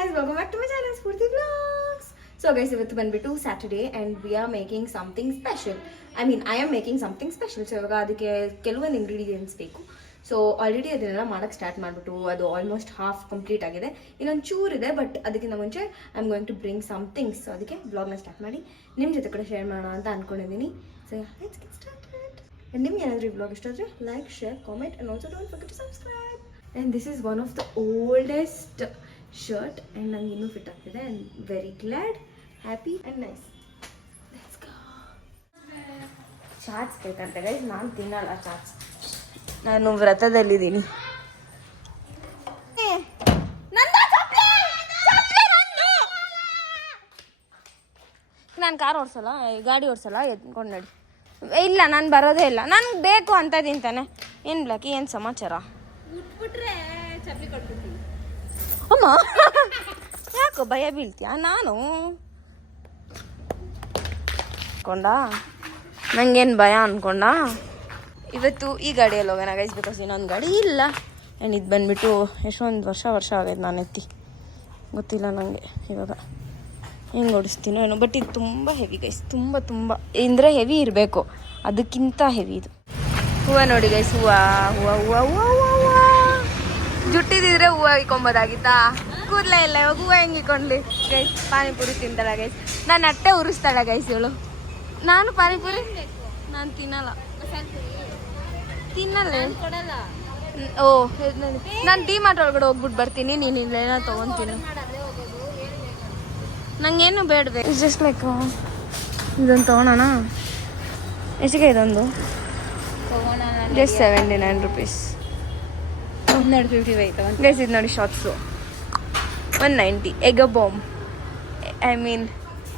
Guys welcome back to my channel Spoorthi blogs so guys ಇವತ್ತು ಬಂದ್ಬಿಟ್ಟು Saturday and we are making something special I mean I am making something special so ಇವಾಗ ಅದಕ್ಕೆ ಕೆಲವೊಂದು ingredients ಬೇಕು. So already ಅದನ್ನೆಲ್ಲ ಮಾಡೋಕ್ಕೆ start ಮಾಡಿಬಿಟ್ಟು ಅದು ಆಲ್ಮೋಸ್ಟ್ ಹಾಫ್ ಕಂಪ್ಲೀಟ್ ಆಗಿದೆ. ಇನ್ನೊಂದು ಚೂರು ಇದೆ ಬಟ್ ಅದಕ್ಕಿಂತ ಮುಂಚೆ I am going to bring somethings so ಅದಕ್ಕೆ ಬ್ಲಾಗ್ನ ಸ್ಟಾರ್ಟ್ ಮಾಡಿ. ನಿಮ್ಮ ಜೊತೆ ಕೂಡ ಶೇರ್ ಮಾಡೋಣ ಅಂತ ಅಂದ್ಕೊಂಡಿದ್ದೀನಿ so let's get started and ನಿಮ್ಗೆ ಏನಾದರೂ ಈ ಬ್ಲಾಗ್ ಇಷ್ಟ ಆದರೆ like share comment and also don't forget to subscribe and this is one of the oldest shirt and ನಂಗೆ ಇನ್ನೂ ಫಿಟ್ ಆಗ್ತಿದೆ and very glad happy and nice chats ಬೇಕಂತೆ guys ನಾನು ತಿನ್ನಲ್ಲ ಚಾಟ್ಸ್ ನಾನು ವ್ರತದಲ್ಲಿದ್ದೀನಿ. ನಾನು ಕಾರ್ ಓಡಿಸಲ್ಲ ಗಾಡಿ ಓಡಿಸಲ್ಲ ಎತ್ಕೊಂಡು ನಡಿ. ಇಲ್ಲ ನಾನು ಬರೋದೇ ಇಲ್ಲ. ನನಗೆ ಬೇಕು ಅಂತ ತಿಂತಾನೆ ಏನು ಬ್ಲಾಕಿ ಏನು ಸಮಾಚಾರ? ಅಮ್ಮ. ಯಾಕೋ ಭಯ ಬೀಳ್ತೀಯ? ನಾನು. ಅನ್ಕೊಂಡ? ನಂಗೇನು ಭಯ ಅನ್ಕೊಂಡ? ಇವತ್ತು ಈ ಗಾಡಿಯಲ್ಲಿ ಹೋಗೋಣ ಗೈಸ್ ಬಿಕಾಸ್ ಇನ್ನೊಂದು ಗಾಡಿ ಇಲ್ಲ. ಆ್ಯಂಡ್ ಇದು ಬಂದ್ಬಿಟ್ಟು ಎಷ್ಟೊಂದು ವರ್ಷ ವರ್ಷ ಆಗೈತೆ ನಾನು ಎತ್ತಿ. ಗೊತ್ತಿಲ್ಲ ನನಗೆ ಇವಾಗ. ಹೆಂಗೆ ಓಡಿಸ್ತೀನೋ ಏನೋ ಬಟ್ ಇದು ತುಂಬ ಹೆವಿ ಗೈಸ್ ತುಂಬ ತುಂಬ. ಅಂದರೆ ಹೆವಿ ಇರಬೇಕು. ಅದಕ್ಕಿಂತ ಹೆವಿ ಇದು. ಹೂವು ನೋಡಿ ಗೈಸ್ ಹೂವ, ಹೂವು ಹೂವು ಹೂವು ಹೂವು. ಜುಟ್ಟಿದಿದ್ರೆ ಹೂವು ಇಕ್ಕೊಂಬೋದಾಗಿತ್ತಾ ಕೂದಲೇ ಇಲ್ಲ ಇವಾಗ ಹೂವು ಹೆಂಗೆ ಇಕ್ಕೊಂಡ್ಲಿ ಗೈಸ್ ಪಾನಿಪುರಿ ತಿಂತಾಳ ಗೈಸ್ ನಾನು ಅಟ್ಟೆ ಉರಿಸ್ತಾಳ ಗೈಸ್ ಇವಳು. ನಾನು ಪಾನಿಪುರಿ? ನಾನು ತಿನ್ನಲ್ಲ. ತಿನ್ನಲ್ಲ. ಓ ನಾನು ಡಿ ಮಾರ್ಟ್ ಒಳಗಡೆ ಹೋಗ್ಬಿಟ್ಟು ಬರ್ತೀನಿ. ನೀನು ಇಲ್ಲೇನೋ ತೊಗೊತೀನಿ ನಂಗೇನು ಬೇಡಬೇಕು ಜಸ್ಟ್ ಲೈಕ್ ಇದೊಂದು ತೊಗೊಳೋಣ ಎಷ್ಟಿಗೆ ಇದೊಂದು just seventy nine rupees fifty guys ಇದು ನೋಡಿ shorts one ninety egg bomb I mean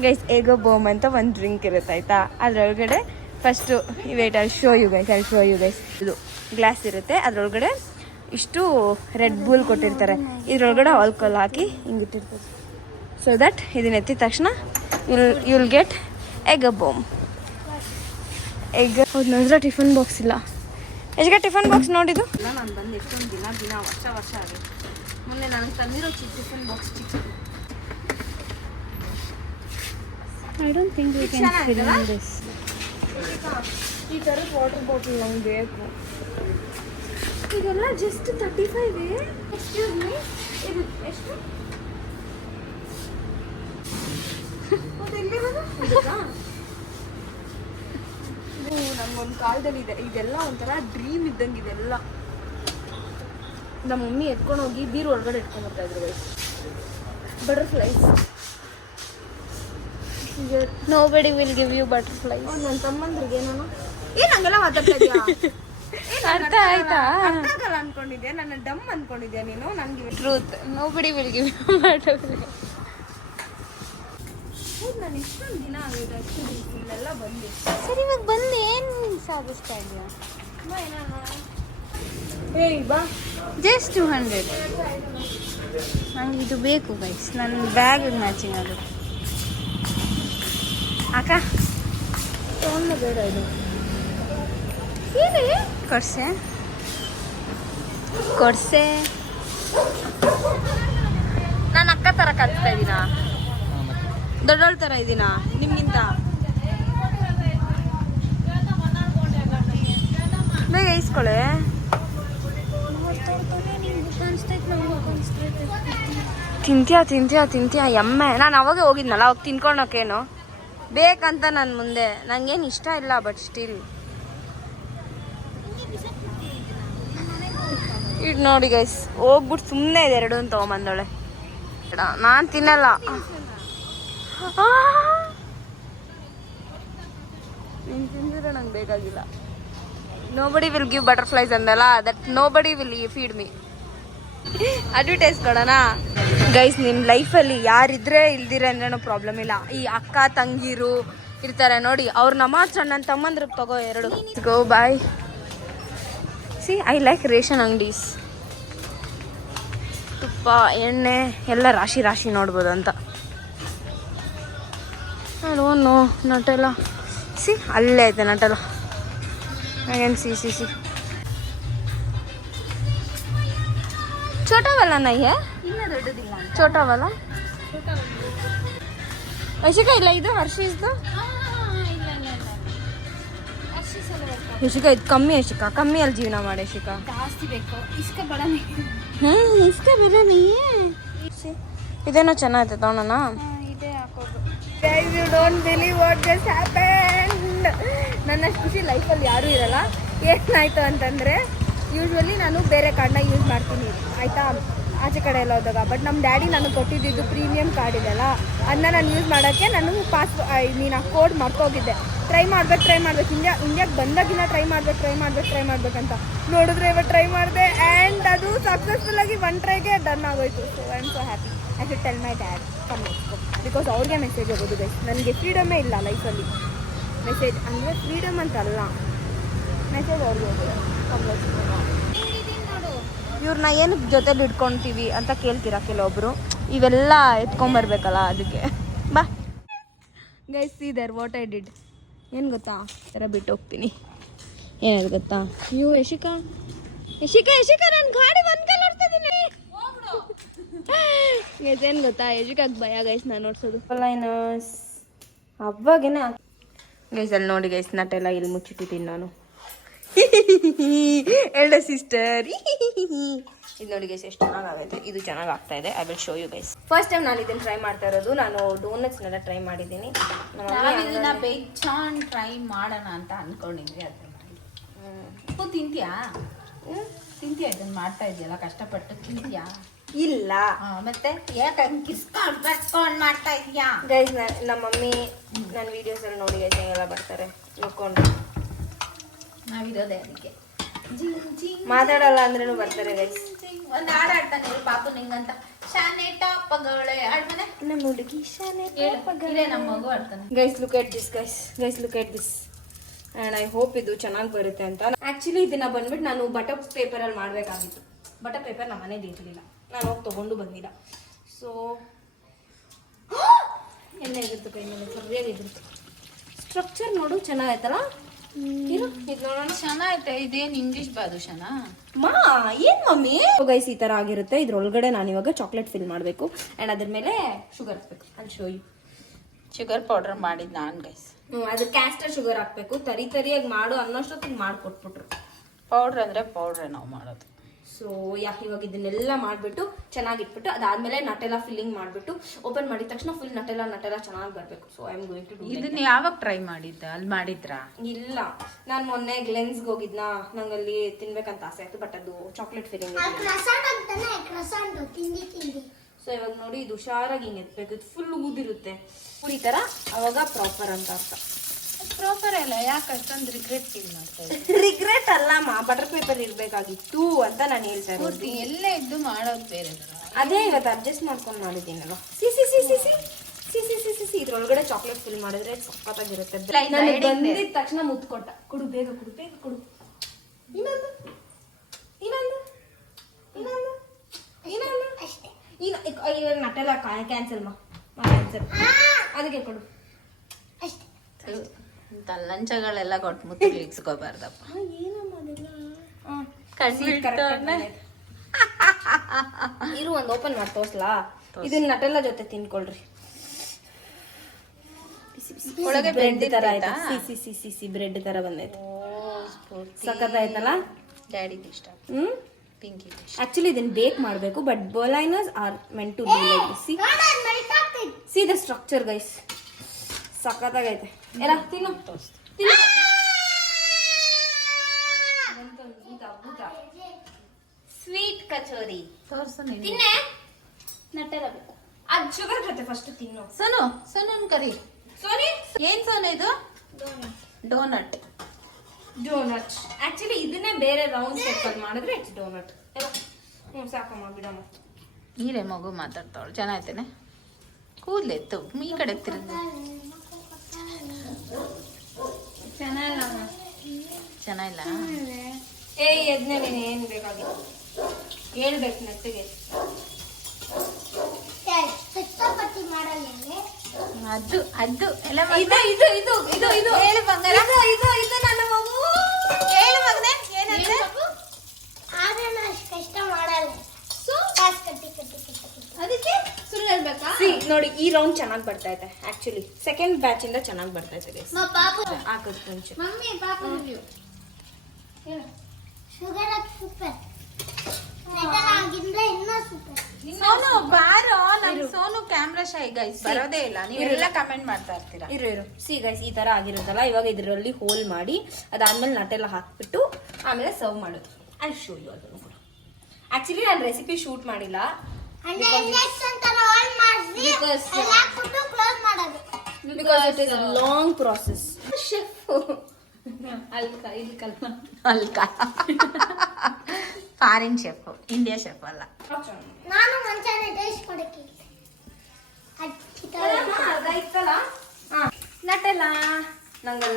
guys egg bomb ಅಂತ ಒಂದು ಡ್ರಿಂಕ್ ಇರುತ್ತೆ, ಆಯಿತಾ? ಅದರೊಳಗಡೆ ಫಸ್ಟು ವೇಟ್ ಅಲ್ಲಿ ಶೋ ಯು ಗೈಸ್ ಅಲ್ಲಿ ಶೋ ಯು ಗೈಸ್ ಇದು ಗ್ಲಾಸ್ ಇರುತ್ತೆ, ಅದರೊಳಗಡೆ ಇಷ್ಟು ರೆಡ್ ಬೂಲ್ ಕೊಟ್ಟಿರ್ತಾರೆ. ಇದ್ರೊಳಗಡೆ ಆಲ್ಕೋಹಾಲ್ ಹಾಕಿ ಹಿಂಗಿಟ್ಟಿರ್ತಾರೆ ಸೊ ದಟ್ ಇದನ್ನ ಎತ್ತಿದ ತಕ್ಷಣ you'll you'll get egg bomb egg ಹೌದು ಟಿಫನ್ ಬಾಕ್ಸ್ ಇಲ್ಲ. ಎಷ್ಗೆ ಟಿಫನ್ ಬಾಕ್ಸ್ ನೋಡಿದ್ದು? ನಾನು ಬಂದು ಎಷ್ಟೊಂದು ದಿನ ದಿನ ವರ್ಷ ವರ್ಷ ಆಗಿದೆ ಮೊನ್ನೆ ನನಗೆ ತಂದಿರೋ ಚಿಕ್ಕ ಟಿಫನ್ ಬಾಕ್ಸ್ ಚಿಕ್ಕ. I don't think you can fill this ಈ ಥರದ ವಾಟರ್ ಬಾಟಲ್ ನಂಗೆ ಬೇಕು. ಇದೆಲ್ಲ just thirty five excuse me ಇದು ಎಷ್ಟು? ಮತ್ತೆ ಎಲ್ಲಿರೋದು? ಇದು ಕಾಲದಲ್ಲಿ ಇದೆ ಇದೆಲ್ಲ ಒಂಥರ ಡ್ರೀಮ್ ಇದ್ದಂಗೆ ಇದೆಲ್ಲ ನಮ್ಮ ಮಮ್ಮಿ ಎತ್ಕೊಂಡು ಹೋಗಿ ಬೀರು ಒಳಗಡೆ ಇಟ್ಕೊಂಡು ಬರ್ತಾ ಇದ್ರು butterflies nobody will give you butterfly ನನ್ನ ತಮ್ಮಂದ್ರಿಗೆ ನಾನು ಏನ್? ಹಂಗೆಲ್ಲ ಮಾತಾಡ್ತಾ ಇದೀಯಾ? ಅರ್ಥ ಆಯ್ತಾ? ಅನ್ಕೊಂಡಿದ್ಯಾ? ನನ್ನ ಡಮ್ ಅನ್ಕೊಂಡಿದ್ಯಾ ನೀನು? ನನ್ಗೆ truth nobody will give you butterfly ನಾನು ಇಷ್ಟೊಂದು ದಿನ ಆಗಿದೆ ಆ್ಯಕ್ಚುಲಿ ಇಲ್ಲೆಲ್ಲ ಬಂದು. ಸರಿ ಇವಾಗ ಬಂದು ಏನು ಸಾಧಿಸ್ತಾ ಇದೆಯಾ ಏಯ್ ಬಾ. ಜಸ್ಟ್ ಟು ಹಂಡ್ರೆಡ್ ನಂಗೆ ಇದು ಬೇಕು ಗೈಸ್ ನನ್ನ ಬ್ಯಾಗ್ ಮ್ಯಾಚಿಂಗ್ ಅದು. ಅಕ್ಕ? ತೊಗೊಂಡು ಬೇಡ ಇದು. ಕೊಡ್ಸೆ? ಕೊಡ್ಸೆ. ನಾನು ಅಕ್ಕ ಥರ ಕಲಿಸ್ತಾ ಇದ್ದೀನಾ? ದೊಡ್ಡೋಳ ಥರ ಇದ್ದೀನಾ ನಿಮ್ಗಿಂತ? ಬೇಗ ಇಸ್ಕೊಳ್ಳೆ ತಿಂತೀಯ ತಿಂತೀಯ ತಿಂತೀಯ, ಎಮ್ಮೆ. ನಾನು ಅವಾಗ ಹೋಗಿದ್ನಲ್ಲ, ಅವಾಗ ತಿನ್ಕೊಳಕೇನು ಬೇಕಂತ ನನ್ನ ಮುಂದೆ. ನಂಗೇನು ಇಷ್ಟ ಇಲ್ಲ ಬಟ್ ಸ್ಟಿಲ್ ಇಟ್ ನೋಡಿ ಗೈಸ್ ಹೋಗ್ಬಿಟ್ಟು ಸುಮ್ಮನೆ ಇದೆ ಎರಡು ತೊಗೊಂಬಂದವಳೆ. ನಾನು ತಿನ್ನಲ್ಲ! ನೀನ್ ತಿಂದಿದ್ರೆ ನಂಗೆ ಬೇಕಾಗಿಲ್ಲ. Nobody will give butterflies ಅಂದಲ್ಲ that nobody will feed me advertise ಕೊಡೋಣ? ಗೈಸ್ ನಿಮ್ಮ ಲೈಫಲ್ಲಿ ಯಾರಿದ್ರೆ ಇಲ್ದಿರ ಅಂದ್ರೇನು ಪ್ರಾಬ್ಲಮ್ ಇಲ್ಲ. ಈ ಅಕ್ಕ, ತಂಗಿರು ಇರ್ತಾರೆ ನೋಡಿ ಅವ್ರು ನಮ್ಮ ಹತ್ರ ನನ್ನ ತಮ್ಮಂದ್ರ ತಗೋ ಎರಡು. Go boy see I like ration ಅಂಗಡೀಸ್. ತುಪ್ಪ, ಎಣ್ಣೆ, ಎಲ್ಲ ರಾಶಿ ರಾಶಿ ನೋಡ್ಬೋದು ಅಂತ. ನೋಡೋ ನೋ ನಟೆಲ್ಲ. ಸಿ ಅಲ್ಲೇ ಐತೆ Nutella. I see see see. ಚೋಟವಲ್ಲ ನಯ್ಯೆ? ಚೋಟವಲ್ಲ? ಹರ್ಷಿಕ ಇಲ್ಲ ಇದು ಹರ್ಷಿಸ್ದು ಯಶಿಕಾ ಇದು ಕಮ್ಮಿ ಯಶಿಕಾ ಕಮ್ಮಿ ಅಲ್ಲಿ ಜೀವನ ಮಾಡಿ ಯಶಿಕಾ ಜಾಸ್ತಿ ಬೇಕು. ಇಸ್ಕ ಬಡನೆ ಹಾಂ ಇಸ್ಕ ಇದೇನೋ ಚೆನ್ನಾಗೈತೆ ತಗೊಳ್ಳೋಣ guys you don't believe what just happened ನನ್ನಷ್ಟು ಖುಷಿ ಲೈಫಲ್ಲಿ ಯಾರೂ ಇರಲ್ಲ. ಏನಾಯಿತು ಅಂತಂದರೆ ಯೂಶ್ವಲಿ ನಾನು ಬೇರೆ ಕಾರ್ಡ್ನ ಯೂಸ್ ಮಾಡ್ತೀನಿ. ಆಯಿತಾ? ಆಚೆ ಕಡೆ ಎಲ್ಲ ಹೋದಾಗ. ಬಟ್ ನಮ್ಮ ಡ್ಯಾಡಿ ನನಗೆ ಕೊಟ್ಟಿದ್ದು ಪ್ರೀಮಿಯಂ ಕಾರ್ಡ್ ಇದೆಯಲ್ಲ ಅದನ್ನ ನಾನು ಯೂಸ್ ಮಾಡೋಕ್ಕೆ ನಾನು ಪಾಸ್ ಐ ಮೀನ್ ಆ ಕೋಡ್ ಮರ್ತೋಗಿದ್ದೆ. ಟ್ರೈ ಮಾಡ್ಬೇಕು ಟ್ರೈ ಮಾಡ್ಬೇಕು. ಇಂಡಿಯಾ ಇಂಡಿಯಾಗೆ ಬಂದಾಗಿನ ಟ್ರೈ ಮಾಡ್ಬೇಕು ಟ್ರೈ ಮಾಡ್ಬೇಕು ಟ್ರೈ ಮಾಡ್ಬೇಕಂತ ನೋಡಿದ್ರೆ ಇವತ್ತು ಟ್ರೈ ಮಾಡಿದೆ ಆ್ಯಂಡ್ ಅದು ಸಕ್ಸಸ್ಫುಲ್ ಆಗಿ ಒನ್ ಟ್ರೈಗೆ ಡನ್ ಆಗೋಯ್ತು. So I am so happy I should tell my dad because ಅವ್ರಿಗೆ ಮೆಸೇಜ್ ಹೋಗೋದು ಗೈಸ್ ನನಗೆ ಫ್ರೀಡಮೇ ಇಲ್ಲ ಲೈಫಲ್ಲಿ ಮೆಸೇಜ್ ಅಂದರೆ ಫ್ರೀಡಮ್ ಅಂತ ಅಲ್ಲ. ಮೆಸೇಜ್ ಅವ್ರಿಗೆ ಹೋಗೋದು. ನೋಡು ಇವ್ರನ್ನ ಏನು ಜೊತೆಲಿ ಇಟ್ಕೊಳ್ತೀವಿ ಅಂತ ಕೇಳ್ತೀರಾ ಕೆಲವೊಬ್ರು? ಇವೆಲ್ಲ ಎತ್ಕೊಂಬರ್ಬೇಕಲ್ಲ ಅದಕ್ಕೆ. ಬಾ. Guys see there what I did ಏನು ಗೊತ್ತಾ? ಥರ ಬಿಟ್ಟು ಹೋಗ್ತೀನಿ. ಏನಾದ್ರು ಗೊತ್ತಾ? ಅಯ್ಯೋ ಯಶಿಕಾ. ಯಶಿಕಾ ಯಶಿಕಾ ನಾನು ಗಾಡಿ ಒಂದು ಕೈ ನೋಡ್ತಿದ್ದೀನಿ ಗೈಸ್ ಏನು ಗೊತ್ತಾ? ಎಜುಕಾಗಿ ಭಯ ಗೈಸ್ ನಾನು ನೋಡ್ಸೋದು. ಲೈನಸ್ ಅವಾಗೇನೆ ಗೈಸ್ ಅಲ್ಲಿ ನೋಡಿ ಗೈಸ್ ನಟೆಲ್ಲ ಇಲ್ಲಿ ಮುಚ್ಚಿಟ್ಟಿದ್ದೀನಿ ನಾನು. ಎಲ್ಡ ಸಿಸ್ಟರ್ ಇದು ನೋಡಿ ಗೈಸ್ ಎಷ್ಟು ಚೆನ್ನಾಗಾಗೈತೆ. ಇದು ಚೆನ್ನಾಗಿ ಆಗ್ತಾ ಇದೆ. I will show you guys first time ನಾನು ಇದನ್ನು ಟ್ರೈ ಮಾಡ್ತಾ ಇರೋದು. ನಾನು ಡೋನಟ್ಸ್ನೆಲ್ಲ ಟ್ರೈ ಮಾಡಿದ್ದೀನಿ. ಇದನ್ನ ಬೇಜಾನ್ ಟ್ರೈ ಮಾಡೋಣ ಅಂತ ಅನ್ಕೊಂಡಿದ್ವಿ ಅದನ್ನ ಹ್ಞೂ ತಿಂತೀಯಾ? ತಿಂತ್ಯಾ ಇದನ್ನ ಮಾಡ್ತಾ ಇದೆಯಲ್ಲ? ಕಷ್ಟಪಟ್ಟು ತಿಂತ್ಯಾ? ಇಲ್ಲ. ಆ, ಮತ್ತೆ ಯಾಕೆ ಕಿಸ್ಕೊಂಡು ಕಟ್ಕೊಂಡ್ ಮಾಡ್ತಾ ಇದೀಯಾ? ಗೈಸ್ ನಮ್ಮ ಮಮ್ಮಿ ನನ್ನ ವಿಡಿಯೋಸಲ್ಲಿ ನೋಡಿ ಗೈಸ್ ಹೆಂಗೆಲ್ಲ ಬರ್ತಾರೆ. ನೋಡ್ಕೊಂಡು. ನಾವಿರೋದೇ ಅದಕ್ಕೆ. ಜಿಂಗ್ ಜಿಂಗ್ ಮಾತಾಡಲ್ಲ ಅಂದ್ರೂ ಬರ್ತಾರೆ ಗೈಸ್ ಜಿಂಗ್. ಒಂದ್ ಹಾಡ್ ಆಡ್ತಾನೆ ಇರು ಪಾಪು ನಿಂಗಂತ. ಶಾನೆ ಟಾಪಗಳೇ. ಆಡ್ತಾನೆ ನಮ್ಮ ಹುಡುಗಿ ಇಲ್ಲೇ ನಮ್ಮ ಮಗು ಆಡ್ತಾನೆ guys look at this guys guys look at this and I hope ಇದು ಚೆನ್ನಾಗಿ ಬರುತ್ತೆ ಅಂತ. ಆ್ಯಕ್ಚುಲಿ ಇದನ್ನ ಬಂದ್ಬಿಟ್ಟು ನಾನು ಬಟರ್ ಪೇಪರಲ್ಲಿ ಮಾಡಬೇಕಾಗಿತ್ತು. ಬಟರ್ ಪೇಪರ್ ನಮ್ಮ ಮನೇಲಿ ಇರಲಿಲ್ಲ. ನಾನು ಹೋಗಿ ತೊಗೊಂಡು ಬಂದಿಲ್ಲ. ಸೊ ಎಣ್ಣೆ ಇರುತ್ತೆ ಕೈ ಮೇಲೆ ಸರಿಯಾಗಿರುತ್ತೆ ಸ್ಟ್ರಕ್ಚರ್ ನೋಡು ಚೆನ್ನಾಗೈತಲ್ಲ? ಚೆನ್ನಾಗೈತೆ. ಇದೇನ್ ಇಂಗ್ಲಿಷ್ ಬಾದುಷನಾ ಮಾ ಏನ್ ಮಮ್ಮಿ? ಗೈಸ್ ಈ ತರ ಆಗಿರುತ್ತೆ. ಇದ್ರೊಳಗಡೆ ನಾನು ಇವಾಗ ಚಾಕ್ಲೇಟ್ ಫಿಲ್ ಮಾಡಬೇಕು. ಆ್ಯಂಡ್ ಅದ್ರ ಮೇಲೆ ಶುಗರ್ ಹಾಕ್ಬೇಕು. ಅಲ್ಲಿ ಶೋ ಯು ಶುಗರ್ ಪೌಡರ್ ಮಾಡಿದ್ ನಾನು ಗೈಸ್ ಹ್ಞೂ ಅದು ಕ್ಯಾಸ್ಟರ್ ಶುಗರ್ ಹಾಕ್ಬೇಕು. ತರಿ ತರಿಯಾಗಿ ಮಾಡು. ಅನ್ನೋಷ್ಟೊತ್ತಿಗೆ ಮಾಡಿಕೊಟ್ಬಿಟ್ರು. ಪೌಡ್ರ್ ಅಂದ್ರೆ ಪೌಡ್ರೇ ನಾವು ಮಾಡೋದು. ಸೊ ಯಾಕೆ ಇವಾಗ ಇದನ್ನೆಲ್ಲ ಮಾಡಿಬಿಟ್ಟು ಚೆನ್ನಾಗಿಟ್ಬಿಟ್ಟು ಅದಾದ್ಮೇಲೆ ನಟೆಲ್ಲ ಫಿಲ್ಲಿಂಗ್ ಮಾಡಿಬಿಟ್ಟು ಓಪನ್ ಮಾಡಿದ ತಕ್ಷಣ ಫುಲ್ ನಟೆಲ್ಲ ನಟೆಲ್ಲ ಚೆನ್ನಾಗಿ ಬರಬೇಕು. So I am going to ಇದನ್ನ ಯಾವಾಗ ಟ್ರೈ ಮಾಡಿದ್ದ? ಅಲ್ಲಿ ಮಾಡಿದ್ರಾ? ಇಲ್ಲ. ನಾನು ಮೊನ್ನೆ ಗ್ಲೆನ್ಸ್ಗೆ ಹೋಗಿದ್ನಾ? ನಂಗಲ್ಲಿ ತಿನ್ಬೇಕಂತ ಆಸೆ ಆಯ್ತು ಬಟ್ ಅದು ಚಾಕ್ಲೇಟ್ ಫಿಲ್ಲಿಂಗ್ ಸೊ ಇವಾಗ ನೋಡಿ ಇದು ಹುಷಾರಾಗಿ ಹಿಂಗೆ ಎತ್ಬೇಕು. ಇದು ಫುಲ್ ಊದಿರುತ್ತೆ. ಈ ಥರ ಅವಾಗ ಪ್ರಾಪರ್ ಅಂತ ಅರ್ಥ. ಪ್ರಾಪರ್ ಅಲ್ಲ ಯಾಕೆ ಅಷ್ಟೊಂದು ರಿಗ್ರೆಟ್ ಫೀಲ್ ಮಾಡ್ತಾರೆ ರಿಗ್ರೆಟ್ ಅಲ್ಲಮ್ಮ ಬಟರ್ ಪೇಪರ್ ಇರಬೇಕಾಗಿತ್ತು ಅಂತ ನಾನು ಹೇಳ್ತಾ ಇರೋದು ಎಲ್ಲ ಇದ್ದು ಮಾಡೋದು ಬೇರೆ. ಅದೇ ಇವತ್ತು ಅಡ್ಜಸ್ಟ್ ಮಾಡ್ಕೊಂಡು ಮಾಡಿದ್ದೀನಲ್ಲ see see see see see see see see see see ಇದ್ರೊಳಗಡೆ ಚಾಕ್ಲೇಟ್ ಫಿಲ್ ಮಾಡಿದ್ರೆ ಸಖತ್ತಾಗಿರುತ್ತೆ ನನಗೆ ಬಂದಿದ ತಕ್ಷಣ ಮುತ್ತು ಕೊಟ್ಟ ಕೊಡು ಬೇಗ ಕೊಡು ಬೇಗ ಕೊಡು ಇನ್ನೊಂದು ಇನ್ನೊಂದು ಇನ್ನೊಂದು ಇನ್ನೊಂದು ಅಷ್ಟೇ ಇನ್ನು ಇವಾಗ ನಟೆಲ್ಲ ಕ್ಯಾನ್ಸಲ್ ಮಾ ಕ್ಯಾನ್ಸಲ್ ಅದಕ್ಕೆ ಕೊಡು ಅಷ್ಟೇ ಇಂಥ ಲಂಚಗಳೆಲ್ಲ ಕೊಟ್ಟು ಮುತ್ತಿಗೆ ಇಕ್ಸ್ಕೋಬಾರ್ದಪ್ಪ. ಇರು ಒಂದು ಓಪನ್ ಮಾಡಿ ತೋರ್ಸ್ಲಾ? ಇದನ್ನ ನಟೆಲ್ಲ ಜೊತೆ ತಿನ್ಕೊಳ್ರಿ. ಬಿಸಿ ಬಿಸಿ ಒಳಗೆ ಬ್ರೆಡ್ ತರ ಆಯ್ತಾ? See see see see bread ತರ ಬಂದೈತೆ. ಸಖತ್ ಆಯ್ತಲ್ಲ? ಡ್ಯಾಡಿಗೆ ಇಷ್ಟ. ಹ್ಮ್? ಪಿಂಕಿ ಆಕ್ಚುಲಿ ಇದನ್ನ ಬೇಕ್ ಮಾಡಬೇಕು but bowl liners are meant to be like see see the structure guys ಸಖತ್ತಾಗೈತೆ. ಎಲ್ಲ ತಿನ್ನು. ತಿನ್ನು. ಸ್ವೀಟ್ ಕಚೋರಿ. ತಿನ್ನೆ? ನಟ್ಟೆಲ್ಲ ಬೇಕು ಅದ್ ಶುಗರ್ ಜೊತೆ ಫಸ್ಟ್ ತಿನ್ನು. ಸನು ಸೋನುನ್ ಕರಿ. ಸೋನಿ? ಏನ್ ಸೋನು ಇದು? ಡೋನಟ್ ಡೋನಟ್ ಆಕ್ಚುಲಿ ಇದನ್ನೇ ಬೇರೆ ರೌಂಡ್ ಶೇಪ್ ಅಲ್ಲಿ ಮಾಡಿದ್ರೆ ಇಟ್ಸ್ ಡೋನಟ್ ಹ್ಞೂ ಸಾಕಮ್ಮ ಬಿಡಮ್ಮ. ನೀರೇ ಮಗು ಮಾತಾಡ್ತಾವಳು. ಚೆನ್ನಾಯ್ತೇನೆ. ಕೂದ್ಲೆತ್ತು ಈ ಕಡೆ ತಿರುಗಿ ಚೆನ್ನಾಗಿಲ್ಲ? ಏ ಎದ್ನೆ ನೀನು ಏನು ಬೇಕಾಗಿತ್ತು? ಹೇಳ್ಬೇಕು ನೆಟ್ಟಿಗೆ. ಅದು ಅದು. ಎಲ್ಲ ಇದು ಇದು ಇದು ಇದು ಇದು. ಹೇಳು ಬಂಗಾರ. ಇದು ಇದು ಇದು ನನ್ನ ಮಗು. ಹೇಳು ಮಗನೇ ಏನಂದ್ರೆ ಆದ್ರೆ ನಾನು ಅಷ್ಟು ಕಷ್ಟ ಮಾಡಲ್ಲ. ಸೊ. ಕಾಸು ಕಟ್ಟಿ ಕಟ್ಟಿ ಕಟ್ಟಿ. ಅದಕ್ಕೆ? ಹೇಳ್ಬೇಕಾ? ಸಿ ನೋಡಿ ಈ ರೌಂಡ್ ಚೆನ್ನಾಗಿ ಬರ್ತಾ ಇದೆ ಆಕ್ಚುಲಿ ಸೆಕೆಂಡ್ ಬ್ಯಾಚ್ ಇಂದ ಚೆನ್ನಾಗಿ ಬರ್ತಾ ಇದೆ. ಮ ಪಾಪು. ಹಾಕೋದು ಮುಂಚೆ ಮಮ್ಮಿ ಪಾಪ ಶುಗರ್ ಹಾಕಿ ಸೂಪರ್ ಆಗಿಂದ್ರೆ ಇನ್ನೂ ಸೂಪರ್ ಸೋನು ಬಾರೋ ನಮ್ ಸೋನು ಕ್ಯಾಮ್ರಾ ಶೈ ಗೈಸ್ ಬರೋದೇ ಇಲ್ಲ. ನೀವೆಲ್ಲ ಕಮೆಂಟ್ ಮಾಡ್ತಾ ಇರ್ತೀರಾ? ಇರು ಇರು. ಸಿ ಗೈಸ್ ಈ ತರ ಆಗಿರುತ್ತಲ್ಲ ಇವಾಗ ಇದರಲ್ಲಿ ಹೋಲ್ ಮಾಡಿ ಅದಾದ್ಮೇಲೆ ನಟೆಲ್ಲ ಹಾಕ್ಬಿಟ್ಟು ಆಮೇಲೆ ಸರ್ವ್ ಮಾಡೋದು. ಐ ಶೋ ಯು ಅದನ್ನು ಕೂಡ. ಆಕ್ಚುಲಿ ನಾನು ರೆಸಿಪಿ ಶೂಟ್ ಮಾಡಿಲ್ಲ. ಮಾಡೋದು. Because it is long process chef ಅಲ್ಕ ಇಲ್ಲಿ ಕಲ್ಮ. ಅಲ್ಕ. ಫಾರಿನ್ ಶೆಫ್ ಇಂಡಿಯಾ ಶೆಫ್ ಅಲ್ಲ. ನಾನು ಮುಂಚೆನೆ ಟೇಸ್ಟ್ ಕೊಡಕ್ಕೆ ನಟೆಲ್ಲ ನಂಗೆ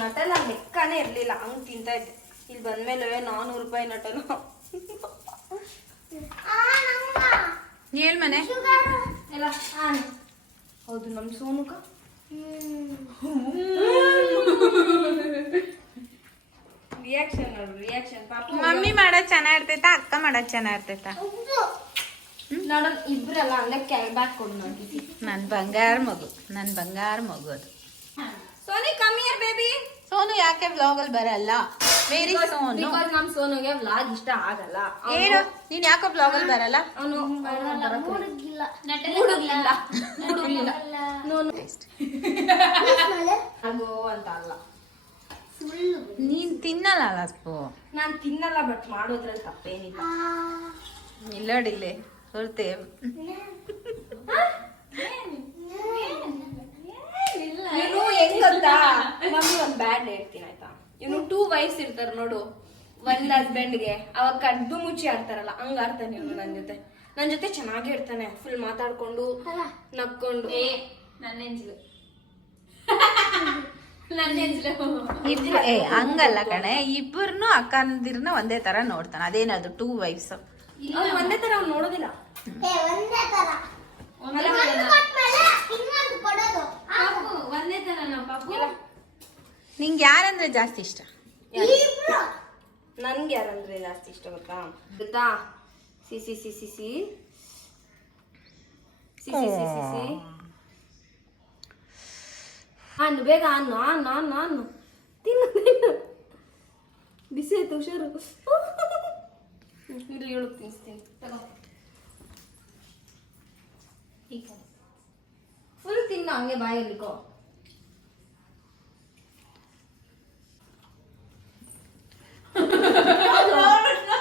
ನಟೆಲ್ಲ ಲೆಕ್ಕನೇ ಇರ್ಲಿಲ್ಲ. ಹಂಗ್ ತಿಂತ ಇದ್ದೆ. ಇಲ್ಲಿ ಬಂದಮೇಲೆ ನಾನ್ನೂರು ರೂಪಾಯಿ ನಟೆಲ್ಲ ಹೇಳ್ ಮನೆ. ಶುಗರ್ ಎಲ್ಲ. ಹೌದು ನಮ್ಮ ಸೋನುಕ. ರಿಯಾಕ್ಷನ್ ನೋಡು ರಿಯಾಕ್ಷನ್ ಪಾಪ ಮಮ್ಮಿ ಮಾಡೋದ್ ಚೆನ್ನಾಗಿರ್ತೈತ ಅಕ್ಕ ಮಾಡೋದ್ ಚೆನ್ನಾಗಿರ್ತೈತ? ನೋಡೋಣ ಇಬ್ರಲ್ಲ ಅಂದ್ರೆ ಕ್ಯಾರಿ ಬ್ಯಾಗ್ ಕೊಡು ನೋಡಿ ನನ್ ಬಂಗಾರ ಮಗು ನನ್ ಬಂಗಾರ ಮಗು ಅದು. ಸೋನಿ ಕಮ್ಮಿ ಬೇಬಿ ಸೋನು ಯಾಕೆ ಬ್ಲಾಗ್ ಅಲ್ಲಿ ಬರಲ್ಲ? ವೇರಿ ಸೋನು ಬಿಕಾಸ್ ನಮ್ ಸೋನುಗೆ ವ್ಲಾಗ್ ಇಷ್ಟ ಆಗಲ್ಲ. ಏನು? ನೀನ್ ಯಾಕೋ ಬ್ಲಾಗ್ ಅಲ್ಲಿ ಬರಲ್ಲ? ಅವನು ಮೂಡಗಿಲ್ಲ ನೋನು. ಆಗೋ ಅಂತ ಅಲ್ಲ. ಸುಳ್ಳು. ನೀನ್ ತಿನ್ನಲ್ಲ ನಾನ್ ತಿನ್ನಲ್ಲ ಬಟ್ ಮಾಡೋದ್ರಲ್ಲಿ ತಪ್ಪೇನಿಲ್ಲ. ಇಲ್ಲ ಹೊರತೆ ಹೆಂಗ್ ಗೊತ್ತಾ ಮಮ್ಮಿ ಒಂದ್ ಬ್ಯಾಡ್ ಹೇಳ್ತೀನಿ ಆಯ್ತಾ? ಇವನು ಟೂ ವೈಫ್ಸ್ ಇರ್ತಾರ ನೋಡು. ಒಂದ್ ಹಸ್ಬೆಂಡ್ಗೆ ಅವಾಗ ಕದ್ದು ಮುಚ್ಚಿ ಆಡ್ತಾರಲ್ಲ ಹಂಗ ಆಡ್ತಾನೆ ಇವನು ನನ್ ಜೊತೆ. ನನ್ ಜೊತೆ ಚೆನ್ನಾಗಿ ಇರ್ತಾನೆ ಫುಲ್ ಮಾತಾಡ್ಕೊಂಡು ನಕ್ಕೊಂಡು. ನನ್ನ ಹೆಂಜಲು ಇಬ್ರು ಏ ಹಂಗಲ್ಲ ಕಣೆ. ಇಬ್ಬರನ್ನು ಅಕ್ಕಂದಿರ್ನ ಒಂದೇ ತರ ನೋಡ್ತಾನೆ. ಅದೇನದು ಟೂ ವೈಫ್ಸ್ ಅವ್ನು ಒಂದೇ ತರ ಅವ್ನು ನೋಡೋದಿಲ್ಲ. ಏ ಒಂದೇ ತರ. ಒಂದು ಕೊಟ್ಮೇಲೆ ಇನ್ನೊಂದು ಕೊಡೋದು. ಹಾಕು. ಒಂದೇ ತರ ನಮ್ಮ ಪಾಪು. ನಿಂಗೆ ಯಾರಂದ್ರೆ ಜಾಸ್ತಿ ಇಷ್ಟ? ನನ್ಗೆ ಯಾರಂದ್ರೆ ಜಾಸ್ತಿ ಇಷ್ಟ ಗೊತ್ತಾ? ಗೊತ್ತಾ? See see see see see. See see see see ಬೇಗ ಅನ್ನು ಅನ್ನು ಅನ್ನು ಅನ್ನು ತಿನ್ನು ತಿನ್ನು. ಬಿಸಿ ಆಯ್ತು, ಹುಷಾರು. ಹೇಳು ತಿನ್ನಿಸ್ತೀನಿ. ಫುಲ್ ತಿನ್ನು, ಹಂಗೆ ಬಾಯಲ್ಲಿಕೋ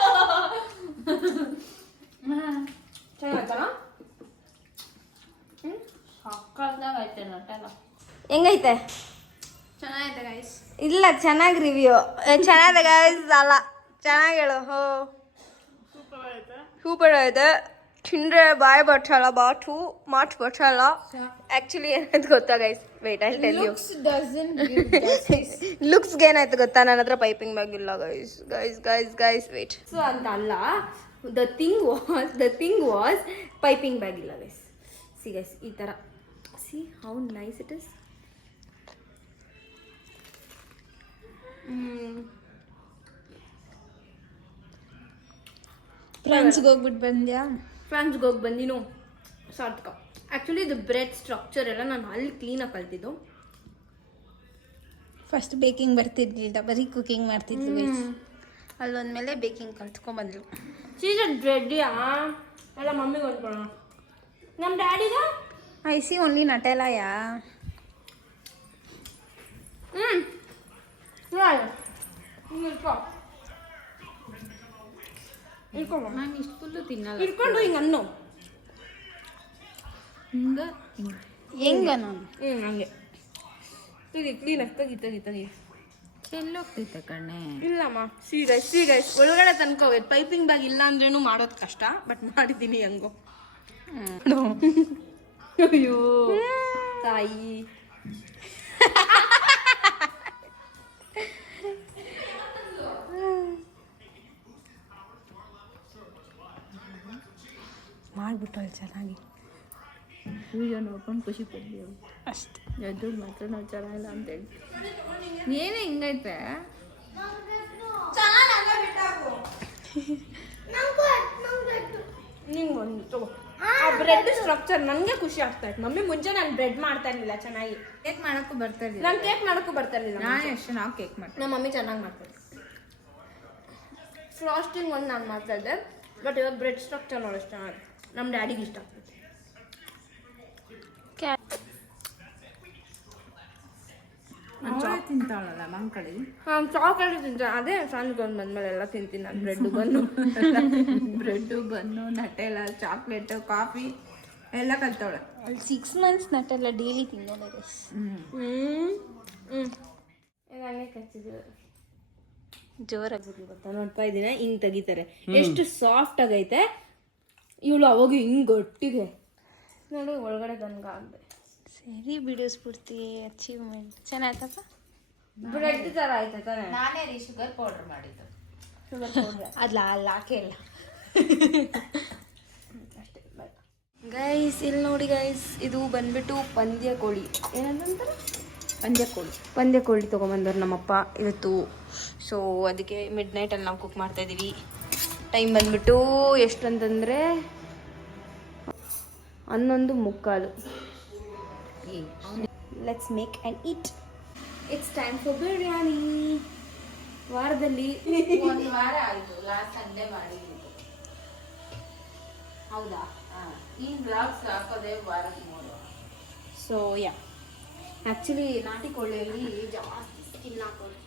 ಚೆನ್ನಾಯ್ತಲ್ಲ ಸಕ್ಕತ್ತಾಗ ಐತೆ ನಟೆಲ್ಲ. ಹೆಂಗೈತೆ? ಗೈಸ್ ಇಲ್ಲ ಚೆನ್ನಾಗಿ ರಿವ್ಯೂ ಚೆನ್ನಾಗಿದೆ ಗೈಸ್ ಅಲ್ಲ. ಚೆನ್ನಾಗಿ ಹೇಳು ಹೋ. ಸೂಪರ್ ಐತೆ ತಿಂದ್ರೆ ಬಾಯ್ ಬಾ ಬಾಟು ಮಾಟ್ ಬಟ್ಟಲ್ಲ ಆಕ್ಚುಲಿ ಏನಾಯ್ತು ಗೊತ್ತಾ guys wait I tell you ಲುಕ್ಸ್ಗೆ ಏನಾಯ್ತು ಗೊತ್ತಾ? ನನ್ನ ಹತ್ರ ಪೈಪಿಂಗ್ ಬ್ಯಾಗ್ ಇಲ್ಲ guys guys guys guys wait so ಅಂತ ಅಲ್ಲ the thing was the thing was piping bag ಇಲ್ಲ ಗೈಸ್ ಸಿ ಗೈಸ್ ಈ ಥರ see how nice it is ಫ್ರೆಂಡ್ಸ್ಗೆ ಹೋಗ್ಬಿಟ್ಟು ಬಂದ್ಯಾ? ಫ್ರಾನ್ಸ್ಗೆ ಹೋಗಿ ಬಂದಿನ. ಸಾರ್ಥಕ. ಆ್ಯಕ್ಚುಲಿ ಇದು ಬ್ರೆಡ್ ಸ್ಟ್ರಕ್ಚರ್ ಎಲ್ಲ ನಾನು ಅಲ್ಲಿ ಕ್ಲೀನಾಗಿ ಕಲ್ತಿದ್ದು. ಫಸ್ಟ್ ಬೇಕಿಂಗ್ ಬರ್ತಿದ್ವಿ ಬರೀ ಕುಕಿಂಗ್ ಮಾಡ್ತಿದ್ವಿ. ಅಲ್ಲೊಂದ್ಮೇಲೆ ಬೇಕಿಂಗ್ ಕಲ್ತ್ಕೊಂಡ್ಬಂದ್ಲು ಚೀಸ್ ಬ್ರೆಡ್ಡಿಯಾ ಎಲ್ಲ ಮಮ್ಮಿಗೆ ಹೊಂದ್ಕೊಳ್ಳೋಣ ನಮ್ಮ ಡ್ಯಾಡಿಗ ಐ ಸಿ ಓನ್ಲಿ ನಟೆಲಾಯ ಹ್ಞೂ ಇಟ್ಕೋ ಇಟ್ಕೋ ನಾನು ಇಷ್ಟು ಫುಲ್ಲು ತಿನ್ನಲ್ಲ. ಇಟ್ಕೊಂಡು ಹಿಂಗೆ ಅನ್ನು. ಹಿಂಗ ಹೆಂಗ. ನಾನು? ಹ್ಞೂ ಹಂಗೆ. ತೆಗಿ ಕ್ಲೀನಾಗಿ ತೆಗಿ ತೆಗಿ ತೆಗಿ. ಎಲ್ಲೋಗ್ತೈತೆ ಕಣ್ಣೆ ಇಲ್ಲಮ್ಮ ಸೀರೆ ಸೀರೆ ಒಳಗಡೆ ತನಕ ಪೈಪಿಂಗ್ ಬ್ಯಾಗ್ ಇಲ್ಲ ಅಂದ್ರೇನು ಮಾಡೋದು ಕಷ್ಟ ಬಟ್ ಮಾಡಿದ್ದೀನಿ ಹೆಂಗೋ. ಅಯ್ಯೋ. ತಾಯಿ. ಮಾಡ್ಬಿಟ್ಟಳು ಚೆನ್ನಾಗಿ. ವಿಡಿಯೋ ನೋಡ್ಕೊಂಡು ಖುಷಿ ಪಡ್ಲಿ ಅಷ್ಟೇ. ಎದ್ದು ಮಾತ್ರ ನಾವು ಚೆನ್ನಾಗಿಲ್ಲ ಅಂತೇಳಿ ಏನೇ ಹಿಂಗೈತೆ? ನಿಂಗೊಂದು ನಂಗೂ ನಿಂಗೆ ಒಂದು ತಗೋ. ಆ ಬ್ರೆಡ್ ಸ್ಟ್ರಕ್ಚರ್ ನನಗೆ ಖುಷಿ ಆಗ್ತಾ ಇತ್ತು. ಮಮ್ಮಿ ಮುಂಚೆ ನಾನು ಬ್ರೆಡ್ ಮಾಡ್ತಾ ಇರಲಿಲ್ಲ ಚೆನ್ನಾಗಿ. ಕೇಕ್ ಮಾಡೋಕ್ಕೂ ಬರ್ತಾ ಇರಲಿಲ್ಲ. ನಾನು ಕೇಕ್ ಮಾಡೋಕ್ಕೂ ಬರ್ತಾ ಇರಲಿಲ್ಲ ನಾನು ಎಷ್ಟು ನಾವು ಕೇಕ್ ಮಾಡ್ತೀನಿ ನಮ್ಮ ಮಮ್ಮಿ ಚೆನ್ನಾಗಿ ಮಾಡ್ತಾರೆ. ಫ್ರಾಸ್ಟಿಂಗ್ ಒಂದು ನಾನು ಮಾಡ್ತಾ ಇದ್ದೆ. ಬಟ್ ಇವಾಗ ಬ್ರೆಡ್ ಸ್ಟ್ರಕ್ಚರ್ ನೋಡಿ ಚೆನ್ನಾಗಿ. ನಮ್ಮ ಡ್ಯಾಡಿಗೆ ಇಷ್ಟ ಆಗ್ತದೆ. ತಿಂತಾಳಲ್ಲ ಮಂಕಳಿ ಹಾಂ ಚಾಕ್ಲೇಟ್ ತಿಂತೆ. ಅದೇ ಬಂದ್ಮೇಲೆ ಎಲ್ಲ ತಿಂತೀನಿ. ನಾನು ಬ್ರೆಡ್ ಬಂದು bread bun Nutella chocolate coffee ಎಲ್ಲ ಕಲ್ತವಳೆ. ಅಲ್ಲಿ ಸಿಕ್ಸ್ ಮಂತ್ಸ್ ನಟೆಲ್ಲ ಡೈಲಿ ಹ್ಞೂ ಹ್ಞೂ ಕಚ್ಚಿದ್ರು ಜೋರಾಗಿ ಗೊತ್ತಾ ನೋಡ್ತಾ ಇದ್ದೀನಿ ಹಿಂಗ್ ತೆಗಿತಾರೆ. ಎಷ್ಟು ಸಾಫ್ಟ್ ಆಗೈತೆ. ಇವಳು ಅವಾಗ ಹಿಂಗೆ ಗಟ್ಟಿಗೆ. ನೋಡಿ ಒಳಗಡೆ ಗನ್ಗ ಆಗ್ದೆ ಸರಿ ಬಿಡು ಸ್ಫೂರ್ತಿ ಅಚೀವ್ಮೆಂಟ್ ಚೆನ್ನಾಯ್ತಪ್ಪ? ಬ್ರೆಡ್ ಥರ ಆಯ್ತಾ ತಾನೆ. ನಾನೇ ರೀ ಶುಗರ್ ಪೌಡರ್ ಮಾಡಿದ್ದು. ಅಲ್ಲ ಅಲ್ಲ ಹಾಕೇ ಇಲ್ಲ. ಅಷ್ಟೇ ಗೈಸ್ ಇಲ್ಲಿ ನೋಡಿ ಗೈಸ್ ಇದು ಬಂದ್ಬಿಟ್ಟು ಪಂದ್ಯ ಕೋಳಿ ಏನಂತಾರೆ ಪಂದ್ಯ ಕೋಳಿ ಪಂದ್ಯ ಕೋಳಿ ತೊಗೊಂಬಂದವ್ರು ನಮ್ಮಪ್ಪ ಇವತ್ತು. ಸೊ ಅದಕ್ಕೆ ಮಿಡ್ ನೈಟಲ್ಲಿ ನಾವು ಕುಕ್ ಮಾಡ್ತಾ ಇದ್ದೀವಿ ಟೈಮ್ ಬಂದ್ಬಿಟ್ಟು ಎಷ್ಟು ಅಂತಂದರೆ ಹನ್ನೊಂದು ಮುಕ್ಕಾಲು. Let's make and it it's time for biryani ವಾರದಲ್ಲಿ ಒಂದು ವಾರ ಆಯಿತು ಲಾಸ್ಟ್ ಸಂಡೇ ಮಾಡಿದ್ದು. ಹೌದಾ? ಈ ಬ್ಲಾಗ್ಸ್ ಹಾಕೋದೇ ವಾರ ಮೂರು. ಸೊ ಯಾ ಆ್ಯಕ್ಚುಲಿ ನಾಟಿ ಕೋಳಿಯಲ್ಲಿ ಜಾಸ್ತಿ ಸ್ಕಿನ್ ಹಾಕೋದು.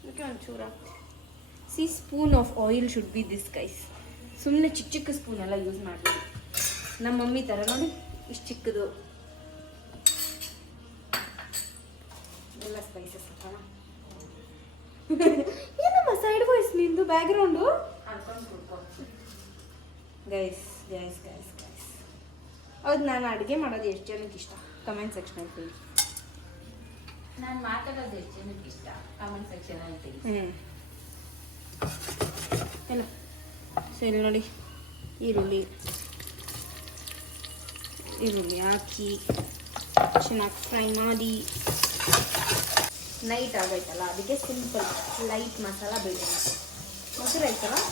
ಅದಕ್ಕೆ ಒಂಚೂರು see spoon of oil should be this guys ಸುಮ್ಮನೆ ಚಿಕ್ಕ ಚಿಕ್ಕ ಸ್ಪೂನ್ ಎಲ್ಲ ಯೂಸ್ ಮಾಡಬೇಡಿ ನಮ್ಮ ಮಮ್ಮಿ ಥರ ನೋಡಿ ಇಷ್ಟು ಚಿಕ್ಕದು. ಎಲ್ಲ ಸ್ಪೈಸಸ್ ಹಾಕೋಣ ಏನಮ್ಮ ಸೈಡ್ ವಾಯ್ಸ್ ನಿಂದು background guys guys guys guys ಹೌದು ನಾನು ಅಡುಗೆ ಮಾಡೋದು ಎಷ್ಟು ಜನಕ್ಕೆ ಇಷ್ಟ? ಕಮೆಂಟ್ ಸೆಕ್ಷನಲ್ಲಿ ಹೇಳಿ ನಾನು ಮಾತಾಡೋದು ಎಷ್ಟು ಜನಕ್ಕೆ ಇಷ್ಟ? ಕಾಮೆಂಟ್ ಸೆಕ್ಷನ್ ಅಲ್ಲಿ ತಿಳಿಸಿ ಹ್ಞೂ ಏನು ಸೊ ಇಲ್ಲಿ ನೋಡಿ ಈರುಳ್ಳಿ ಈರುಳ್ಳಿ ಹಾಕಿ ಚೆನ್ನಾಗಿ ಫ್ರೈ ಮಾಡಿ ನೈಟ್ ಆಗೈತಲ್ಲ ಅದಕ್ಕೆ ಸಿಂಪಲ್ ಲೈಟ್ ಮಸಾಲ ಬೇಡ ಮೊಸರು ಮಾಡ್ತಿರೋದು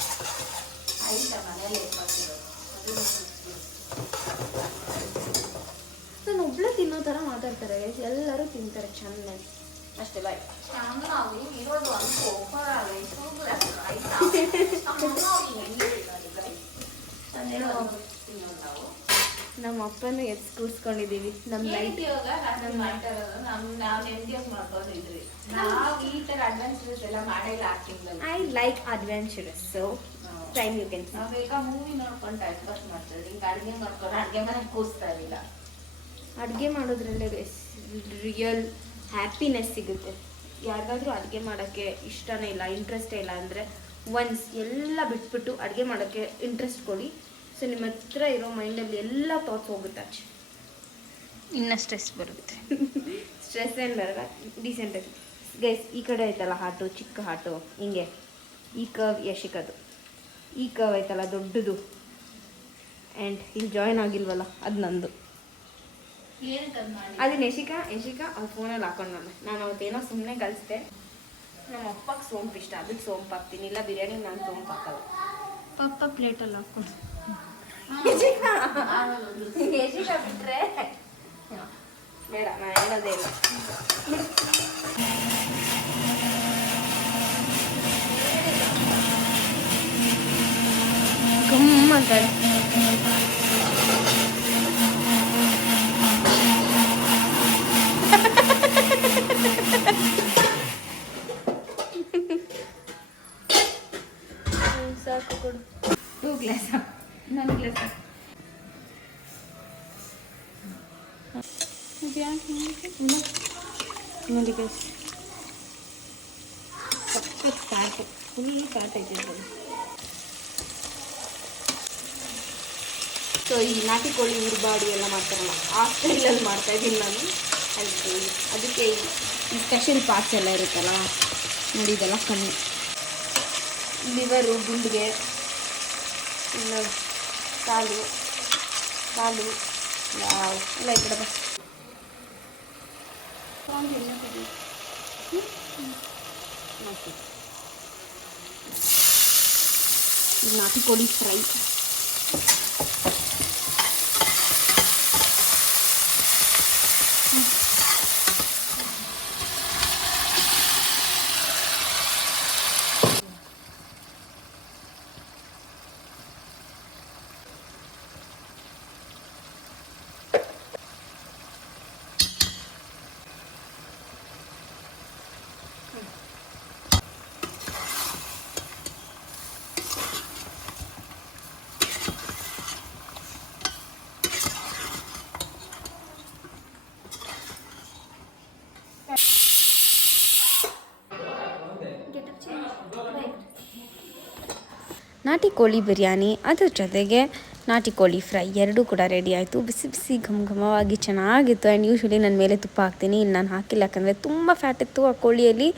ನಾನು ಒಬ್ಬಳೇ ತಿನ್ನೋ ಥರ ಮಾತಾಡ್ತಾರೆ. ಎಲ್ಲರೂ ತಿಂತಾರೆ ಚೆನ್ನಾಗಿ. ಅಷ್ಟೇ ಬಾಯ್ ಇರೋದು ನಮ್ಮ ಅಪ್ಪನ ಎದ್ದು ಕೂರ್ಸ್ಕೊಂಡಿದೀವಿ ನಮ್ಮ ನೈಟ್ ನೈಟ್ ಇವಾಗ ರಾತ್ರಿ ಮಾಡ್ತಾ ಇರೋದು ನಮ್ ನಾವ್ ನೆಮ್ಮದಿಯಾಗಿ ಮಾಡ್ಕೊಂಡಿದ್ರಿ ನಾವ್ ಈ ತರ ಅಡ್ವೆಂಚರ್ಸ್ ಎಲ್ಲ ಮಾಡೇ ಇಲ್ಲ ಆ ತಿಂಗಳಲ್ಲಿ. I like adventurous so time you can movie ನೋಡ್ಕೊಂಡು ಟೈಮ್ ಪಾಸ್ ಮಾಡ್ತಾರೆ ಹಿಂಗ ಅಡ್ಗೆ ಮಾಡ್ಕೊಂಡು ಅಡ್ಗೆ ಮನೆ ಇರಲಿಲ್ಲ ಅಡುಗೆ ಮಾಡೋದ್ರಲ್ಲೇ ರಿಯಲ್ ಹ್ಯಾಪಿನೆಸ್ ಸಿಗುತ್ತೆ. ಯಾರಿಗಾದ್ರೂ ಅಡುಗೆ ಮಾಡೋಕ್ಕೆ ಇಷ್ಟನೇ ಇಲ್ಲ ಇಂಟ್ರೆಸ್ಟೇ ಇಲ್ಲ ಅಂದರೆ ಒನ್ಸ್ ಎಲ್ಲ ಬಿಟ್ಬಿಟ್ಟು ಅಡುಗೆ ಮಾಡೋಕ್ಕೆ ಇಂಟ್ರೆಸ್ಟ್ ಕೊಡಿ. ಸೊ ನಿಮ್ಮ ಹತ್ರ ಇರೋ ಮೈಂಡಲ್ಲಿ ಎಲ್ಲ ಥಾಟ್ಸ್ ಹೋಗುತ್ತೆ ಆಚೆ ಇನ್ನೂ ಸ್ಟ್ರೆಸ್ ಬರುತ್ತೆ. ಸ್ಟ್ರೆಸ್ ಏನು ಬರಲ್ಲ ಡೀಸೆಂಟಾಗಿ ಗೈಸ್ ಈ ಕಡೆ ಐತಲ್ಲ ಹಾಟು ಚಿಕ್ಕ ಹಾಟು ಹಿಂಗೆ. ಈ ಕವ್ ಯಶಿಕದು ಈ ಕವ್ ಐತಲ್ಲ ದೊಡ್ಡದು. ಆ್ಯಂಡ್ ಇಲ್ಲಿ ಜಾಯ್ನ್ ಆಗಿಲ್ವಲ್ಲ ಅದು ನಂದು. ಅದ್ ಅದನ್ನ ಯಶಿಕಾ ಯಶಿಕಾ ಅವ್ರ ಫೋನಲ್ಲಿ ಹಾಕೊಂಡು ನಾನು ನಾನು ಅವತ್ತೇನೋ ಸುಮ್ಮನೆ ಕಲಿಸ್ದೆ. ನಮ್ಮ ಅಪ್ಪಗೆ ಸೋಂಪು ಇಷ್ಟ. ಅದಕ್ಕೆ ಸೋಂಪು ಹಾಕ್ತೀನಿ. ಇಲ್ಲ ಬಿರಿಯಾನಿ ನಾನು ಸೋಂಪು ಹಾಕಲ್ಲ. ಪಪ್ಪ ಪ್ಲೇಟಲ್ಲಿ ಹಾಕೊಂಡು ಯಶಿಕಾ ಬಿಟ್ಟರೆ ಬಿಟ್ರೆ? ಬೇಡ ನಾನು ಹೇಳೋದೇ ಇಲ್ಲ. ಗಮ್ಮಂತಾಳೆ ಸಾಕು ಕೊಡು ಟೂ ಗ್ಲಾಸ್ ನನ್ನ ಗ್ಲಾಸ್ ನೋಡಿ ಗೈಸ್ ಸಖತ್ ಫ್ಯಾಟ್ ಫುಲ್ ಫ್ಯಾಟ್ ಐತೆ ಇದ್ರಲ್ಲಿ ಸೊ ಈ ನಾಟಿ ಕೋಳಿ ಉರ್ಬಾಡಿ ಎಲ್ಲ ಮಾಡ್ತಾರಲ್ಲ ಆ ಸ್ಟೈಲಲ್ಲಿ ಮಾಡ್ತಾ ಇದ್ದೀನಿ ನಾನು ಅದಕ್ಕೆ ಅದಕ್ಕೆ ಈ- ಈ ಸ್ಪೆಷಲ್ ಪಾರ್ಟ್ಸ್ ಎಲ್ಲ ಇರುತ್ತಲ್ಲ ನೋಡಿ ಇದೆಲ್ಲ ಕಣ್ಣು ಲಿವರು ಗುಂಡಿಗೆ ಇನ್ನು ಕಾಲು ಕಾಲು ವಾವ್ ಎಲ್ಲ ಈ ಕಡೆ ಬಾ ಓಕೆ ನಾಟಿ ಕೋಳಿ ಫ್ರೈ ನಾಟಿ ಕೋಳಿ ಬಿರಿಯಾನಿ ಅದರ ಜೊತೆಗೆ ನಾಟಿ ಕೋಳಿ ಫ್ರೈ ಎರಡೂ ಕೂಡ ರೆಡಿ ಆಯಿತು. ಬಿಸಿ ಬಿಸಿ ಘಮ ಘಮವಾಗಿ ಚೆನ್ನಾಗಿತ್ತು. ಆ್ಯಂಡ್ ಯೂಶ್ವಲಿ ನನ್ನ ಮೇಲೆ ತುಪ್ಪ ಹಾಕ್ತೀನಿ. ಇಲ್ಲಿ ನಾನು ಹಾಕಿಲ್ಲ. ಯಾಕಂದರೆ ತುಂಬ ಫ್ಯಾಟ್ ಇತ್ತು. ಆ ಕೋಳಿಯಲ್ಲಿ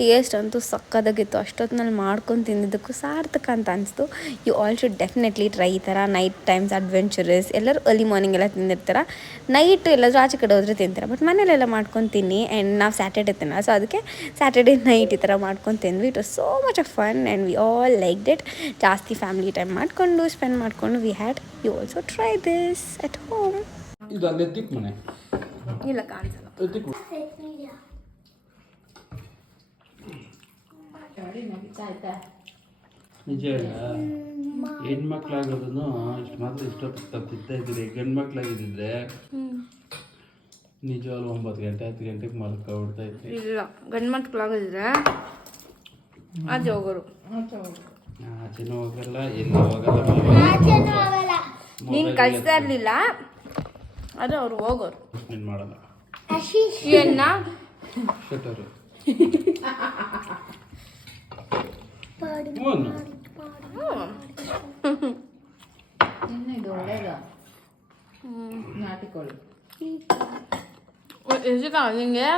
ಟೇಸ್ಟ್ ಅಂತೂ ಸಕ್ಕದಾಗಿತ್ತು. ಅಷ್ಟೊತ್ತಿನಲ್ಲಿ ಮಾಡ್ಕೊಂಡು ತಿಂದಿದ್ದಕ್ಕೂ ಸಾರ್ಥಕ ಅಂತ ಅನಿಸ್ತು. You all should definitely try ಈ ಥರ ನೈಟ್ ಟೈಮ್ಸ್ ಅಡ್ವೆಂಚರಸ್ ಎಲ್ಲರೂ ಅರ್ಲಿ ಮಾರ್ನಿಂಗ್ ಎಲ್ಲ ತಿಂದಿರ್ತಾರೆ. ನೈಟ್ ಎಲ್ಲಾದರೂ ಆಚೆ ಕಡೆ ಹೋದರೆ ತಿಂತಾರೆ. ಬಟ್ ಮನೇಲೆಲ್ಲ ಮಾಡ್ಕೊಂಡು ತಿನ್ನಿ. ಆ್ಯಂಡ್ ನಾವು ಸ್ಯಾಟರ್ಡೆ ತಿನ್ನೋ ಸೊ ಅದಕ್ಕೆ ಸ್ಯಾಟರ್ಡೆ ನೈಟ್ ಈ ಥರ ಮಾಡ್ಕೊಂಡು ತಿಂದ್ವಿ. It was so much of fun and we all liked it ಜಾಸ್ತಿ ಫ್ಯಾಮಿಲಿ ಟೈಮ್ ಮಾಡಿಕೊಂಡು ಸ್ಪೆಂಡ್ ಮಾಡಿಕೊಂಡು we had you also try this at home ಇದು ಅಲ್ಲೇ ತಿಕ್ ಮನೆ ಇಲ್ಲ ಕಾಣಿಸಲ್ಲ. ಎದ್ದಿಕ್ ನಿಜ ಹೆಣ್ಮಕ್ಳಾಗೋದನ್ನು ಇಷ್ಟು ಮಾತ್ರ ಇಷ್ಟೊತ್ತಿಗೆ ತಪ್ಪಿತ್ತಾ ಇದ್ದೀರಿ. ಗಂಡ್ಮಕ್ಳಾಗಿದ್ದಿದ್ರೆ ನಿಜವಾಗ್ಲೂ ಒಂಬತ್ತು ಗಂಟೆ ಹತ್ತು ಗಂಟೆಗೆ ಮಲ್ಕೊಬಿಡ್ತಾ ಇದ್ರಿ? ಇಲ್ಲ ಗಂಡು ಮಕ್ಕಳಾಗಿದ್ರೆ ಆಚೆ ಹೋಗೋರು. ಆಚೆನೂ ಹೋಗಲ್ಲ ಎಲ್ಲೂ ಹೋಗಲ್ಲ ನೀನು ಕಳಿಸ್ತಾ ಇರಲಿಲ್ಲ? ಆದರೆ ಅವ್ರು ಹೋಗೋರು. ನೀನು ಮಾಡಲ್ಲ. ಏನ ಶಟರು ಇನ್ನು ಇದು ನಿಂಗೆ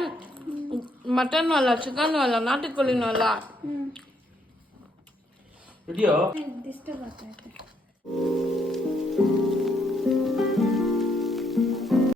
ಮಟನ್ನು ಅಲ್ಲ ಚಿಕನ್ ಅಲ್ಲ ನಾಟಿ ಕೋಳಿನೂ ಅಲ್ಲ. ವಿಡಿಯೋ ಡಿಸ್ಟರ್ಬ್ ಆಗ್ತೈತೆ